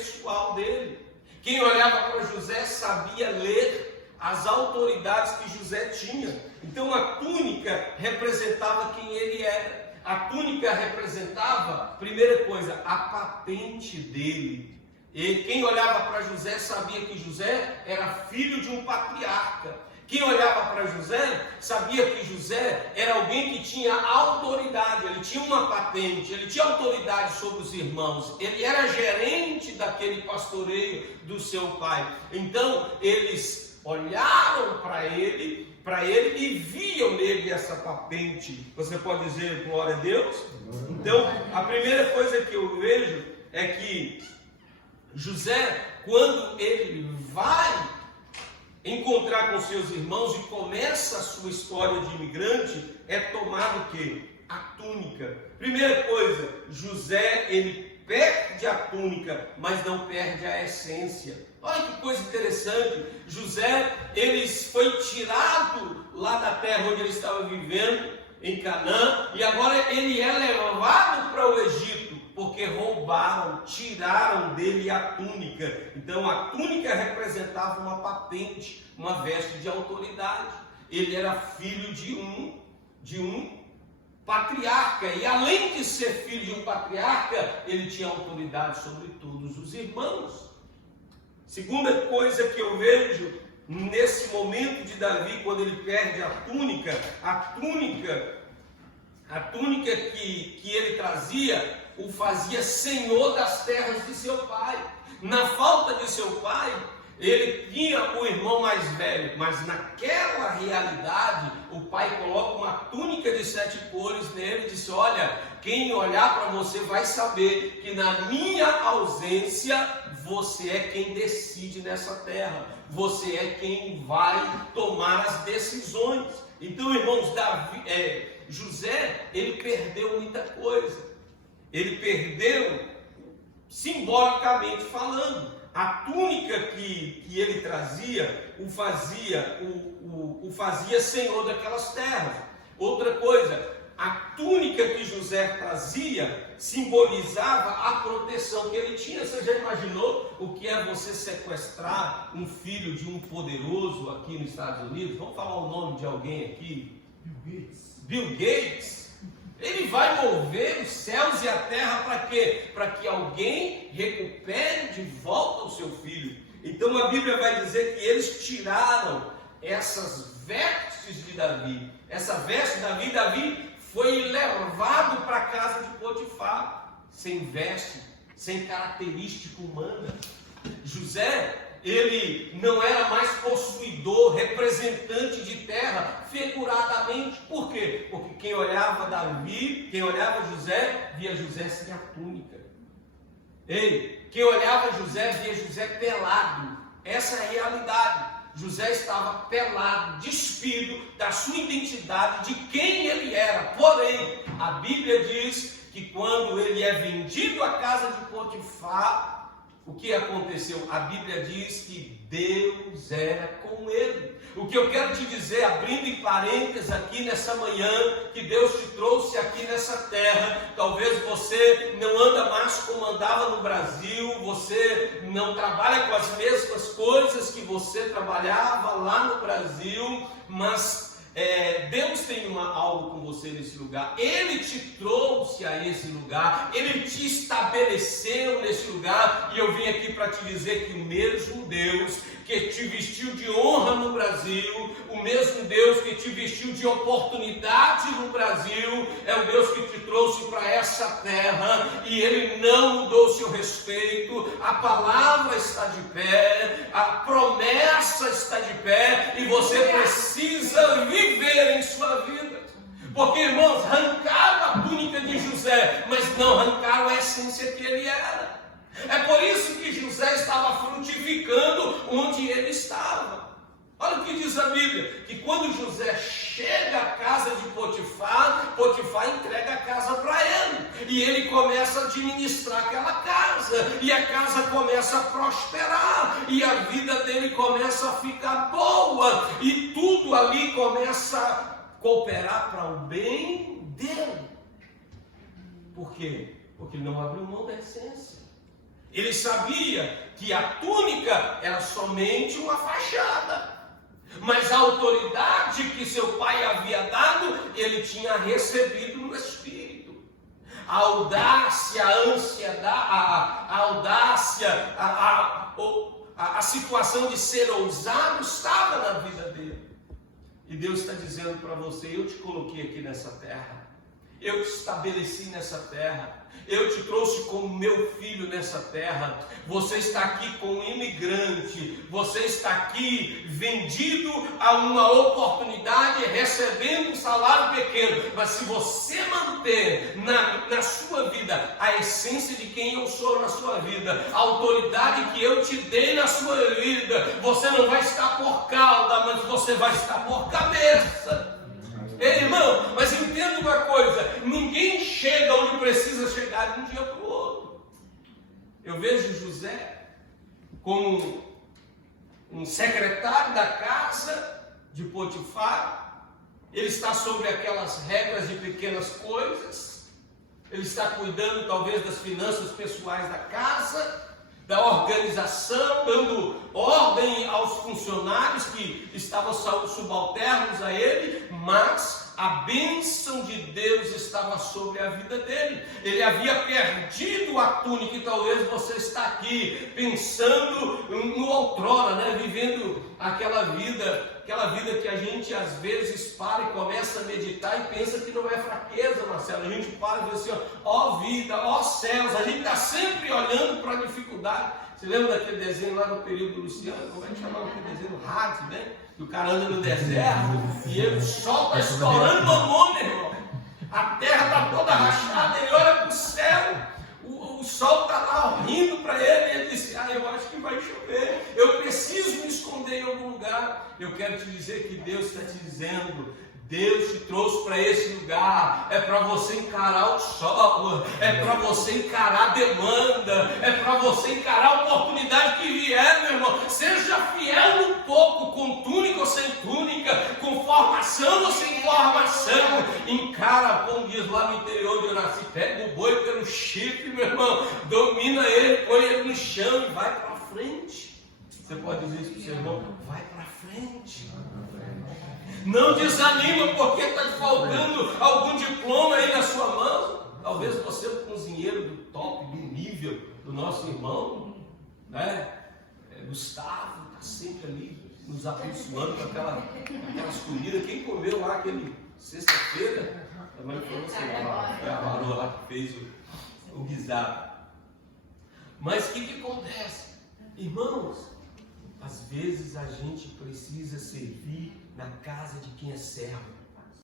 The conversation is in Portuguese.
pessoal dele. Quem olhava para José sabia ler as autoridades que José tinha. Então a túnica representava quem ele era. A túnica representava, primeira coisa, a patente dele. E quem olhava para José sabia que José era filho de um patriarca. Quem olhava para José sabia que José era alguém que tinha autoridade, ele tinha uma patente, ele tinha autoridade sobre os irmãos, ele era gerente daquele pastoreio do seu pai. Então eles olharam para ele e viam nele essa patente. Você pode dizer glória a Deus? Então a primeira coisa que eu vejo é que José, quando ele vai encontrar com seus irmãos e começa a sua história de imigrante, é tomado o quê? A túnica. Primeira coisa, José, ele perde a túnica, mas não perde a essência. Olha que coisa interessante. José, ele foi tirado lá da terra onde ele estava vivendo, em Canaã, e agora ele é levado para o Egito, porque roubaram, tiraram dele a túnica. Então a túnica representava uma patente, uma veste de autoridade. Ele era filho de um patriarca, e além de ser filho de um patriarca, ele tinha autoridade sobre todos os irmãos. Segunda coisa que eu vejo nesse momento de Davi, quando ele perde a túnica que ele trazia, o fazia senhor das terras de seu pai. Na falta de seu pai, ele tinha o irmão mais velho, mas naquela realidade, o pai coloca uma túnica de 7 cores nele e disse: olha, quem olhar para você vai saber que na minha ausência, você é quem decide nessa terra, você é quem vai tomar as decisões. Então, irmãos, José, ele perdeu muita coisa. Ele perdeu, simbolicamente falando, a túnica que ele trazia, o fazia senhor daquelas terras. Outra coisa, a túnica que José trazia simbolizava a proteção que ele tinha. Você já imaginou o que é você sequestrar um filho de um poderoso aqui nos Estados Unidos? Vamos falar o nome de alguém aqui? Bill Gates. Ele vai mover os céus e a terra para quê? Para que alguém recupere de volta o seu filho. Então a Bíblia vai dizer que eles tiraram essas vestes de Davi. Essa veste de Davi foi levado para a casa de Potifar, sem veste, sem característica humana. José, ele não era mais possuidor, representante de terra, figuradamente. Por quê? Porque quem olhava José, via José sem a túnica. Quem olhava José, via José pelado. Essa é a realidade. José estava pelado, despido da sua identidade, de quem ele era. Porém, a Bíblia diz que quando ele é vendido à casa de Potifar, o que aconteceu? A Bíblia diz que Deus era com ele. O que eu quero te dizer, abrindo em parênteses aqui nessa manhã, que Deus te trouxe aqui nessa terra. Talvez você não anda mais como andava no Brasil, você não trabalha com as mesmas coisas que você trabalhava lá no Brasil, mas Deus tem algo com você nesse lugar. Ele te trouxe a esse lugar, Ele te estabeleceu nesse lugar. E eu vim aqui para te dizer que o mesmo Deus que te vestiu de honra no Brasil, o mesmo Deus que te vestiu de oportunidade no Brasil, é o Deus que te trouxe para essa terra, e Ele não mudou seu respeito. A palavra está de pé, a promessa está de pé, e você precisa viver em sua vida. Porque, irmãos, arrancaram a túnica de José, mas não arrancaram a essência que ele era. É por isso que José estava frutificando onde ele estava. Olha o que diz a Bíblia, que quando José chega à casa de Potifar, Potifar entrega a casa para ele, e ele começa a administrar aquela casa, e a casa começa a prosperar, e a vida dele começa a ficar boa, e tudo ali começa a cooperar para o bem dele. Por quê? Porque ele não abriu mão da essência. Ele sabia que a túnica era somente uma fachada, mas a autoridade que seu pai havia dado, ele tinha recebido no Espírito. A audácia, a ansiedade, a audácia, a situação de ser ousado estava na vida dele. E Deus está dizendo para você: eu te coloquei aqui nessa terra, eu te estabeleci nessa terra, eu te trouxe como meu filho nessa terra. Você está aqui como imigrante, você está aqui vendido a uma oportunidade, recebendo um salário pequeno. Mas se você manter na sua vida a essência de quem eu sou na sua vida, a autoridade que eu te dei na sua vida, você não vai estar por cauda, mas você vai estar por cabeça. Ei, irmão, mas entenda uma coisa: ninguém chega onde precisa chegar de um dia para o outro. Eu vejo José como um secretário da casa de Potifar. Ele está sobre aquelas regras de pequenas coisas. Ele está cuidando talvez das finanças pessoais da casa, da organização, dando ordem aos funcionários que estavam subalternos a ele, mas a bênção de Deus estava sobre a vida dele. Ele havia perdido a túnica, e talvez você está aqui pensando no outrora, vivendo aquela vida que a gente às vezes para e começa a meditar e pensa que não é fraqueza, Marcelo. A gente para e diz assim: ó vida, ó céus. A gente está sempre olhando para a dificuldade. Você lembra daquele desenho lá no período do Luciano? Como é que chamava aquele desenho? Rádio, né? Que o cara anda no deserto e o sol está estourando no mundo, irmão. A terra está toda rachada, ele olha para o céu, o sol está lá rindo para ele, e ele disse: eu acho que vai chover, eu preciso me esconder em algum lugar. Eu quero te dizer que Deus está te dizendo: Deus te trouxe para esse lugar, é para você encarar o sol, é para você encarar a demanda, é para você encarar a oportunidade que vier, meu irmão. Seja fiel no pouco, com túnica ou sem túnica, com formação ou sem formação. Encara, como diz lá no interior de eu nasci, pega o boi pelo chifre, meu irmão, domina ele, põe ele no chão e vai para frente. Você pode dizer isso para o seu irmão: vai para frente. Não desanima porque está faltando algum diploma aí na sua mão. Talvez você é um cozinheiro do top, do nível do nosso irmão, Gustavo, está sempre ali nos abençoando com aquelas comidas. Quem comeu lá aquele sexta-feira? Também foi você lá, foi a Maroa lá que fez o guisado. Mas o que acontece? Irmãos, às vezes a gente precisa servir na casa de quem é servo.